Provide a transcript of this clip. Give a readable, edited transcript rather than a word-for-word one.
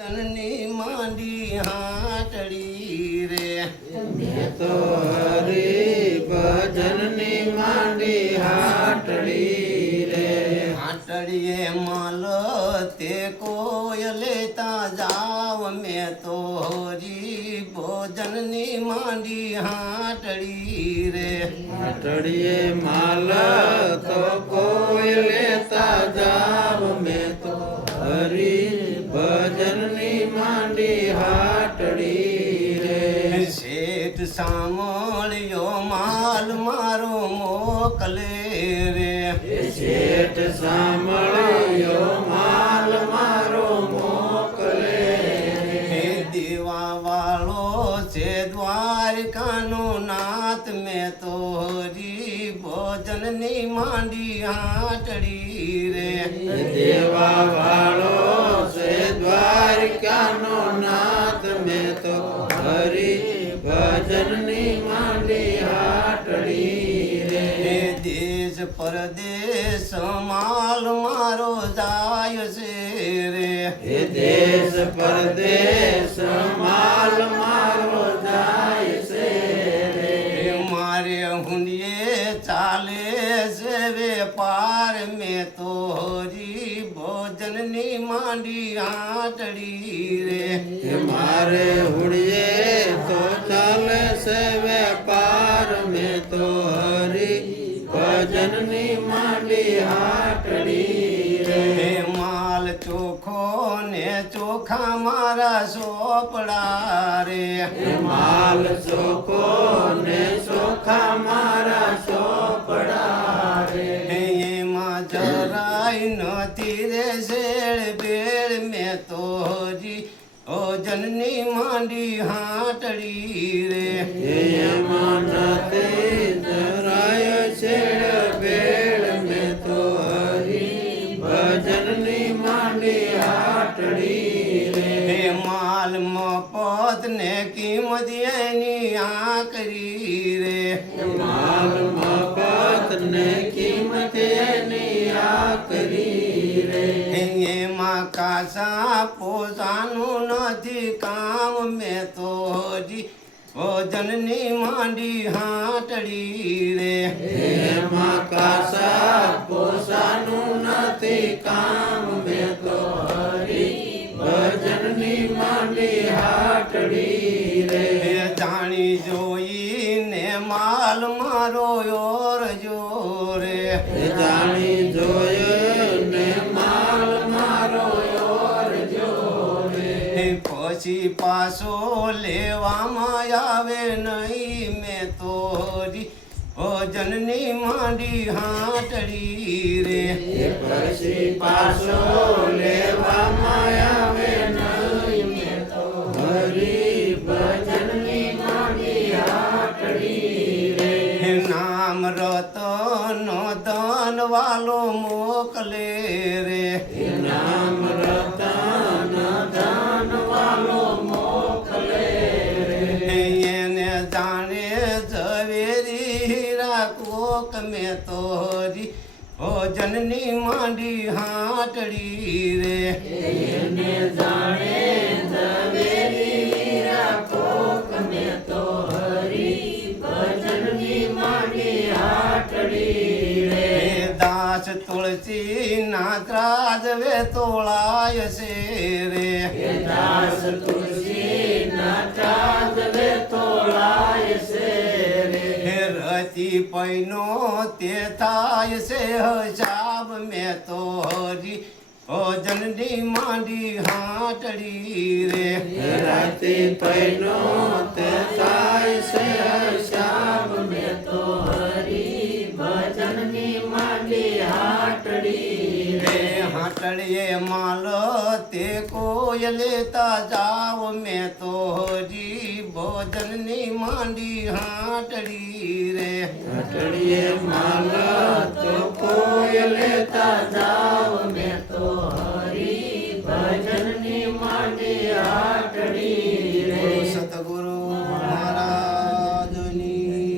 જનની માંડી હાટડી રે મેં તો હરી ભજનની માંડી હાટડી રે હાટડીએ માલ તે કોઈ લેતા જાવ મેં તો હરી ભોજનની માંડી હાટડી રે હાટડીએ માલ તો કોઈ લેતા જાવ મેં તો હરી ભજનની માંડી હાટડી રે શેઠ સાંભળ્યો માલ મારો મોકલે રે શેઠ સાંભળ્યો માલ મારો મોકલે હે દેવા વાળો છે દ્વારકાનો નાથ મેં તો હરી ભોજનની માંડી હાટડી રે દેવા વાળો છે દ્વારકાનો નાથ મેં તો હરી ભજનની માંડી હાટડી રે દેશ પરદેશ માલ મારો જાય છે રે એ દેશ પરદેશ માલ મારો જાય છે રે મારે હુંડીએ ચાલે છે વેપાર મેં તો હરી ભોજનની માંડી હાટડી રે મારે હુડીએ તો ચાલે છે વેપાર મેં તો હરી ભજનની માંડી હાટડી રે માલ ચોખ્ખો ને ચોખા મારા સોપડા રે માલ ચોખ્ખો ને ચોખા મારા ચોપડા રે એમાં જરાય નથી રે શેળ બેળ મેં તો હરી ભોજનની માંડી હાટડી રે એમાં નથી જરાય છેડ બેડ મેં તો હરી ભજનની માંડી હાટડી રે માલ મફત ને કિંમત એની આકરી રે માલ મફત ને કિંમત એની આકરી રે એમાં કાસા પોતાનું નથી કામ મેં તો હરી ભોજનની માંડી હાટડી રે એમાં કાસા પોસાનું નથી કામ મેં તો હરી ભજનની માંડી હાટડી રે જાણી જોઈને માલ મારો યોર જોરે જાણી જોયો ને માલ મારો યોર જોરે પછી પાછો લેવામાં આવે નહીં મેં તો હરી ભોજનની માંડી હાટડી રે પછી પાછો લેવામાં આવે નહીં મેં તો હરી ભજનની માંડી હાટડી રે નામ રતન ધન વાલો મોકલે રે નામ રતન ધન વાલો મોકલે રે એને જાણે ઝવેરી હીરા કોક મેં તો હરી ભોજનની માંડી હાટડી રે એને જાણે ઝવેરી હીરા કોક મેં તો હરી ભજનની માંડી હાટડી રે દાસ તુલસી ના ત્રાજવે તોળાય છે રે દાસ તુલસી ના ચાંદવે તોળાય છે રે રતી પૈનો તે થાય છે હસાબ મેં તો હરી ભોજનની માંડી હાટડી રે રાતે પૈનો તે થાય છે હસાબ મેં તો હરી ભજનની માંડી હાટડી રે હાટડીએ માલ તે કોઈ લેતા જાવ મેં તો હરી ભોજનની માંડી હાટડી રે હાટડીએ માલ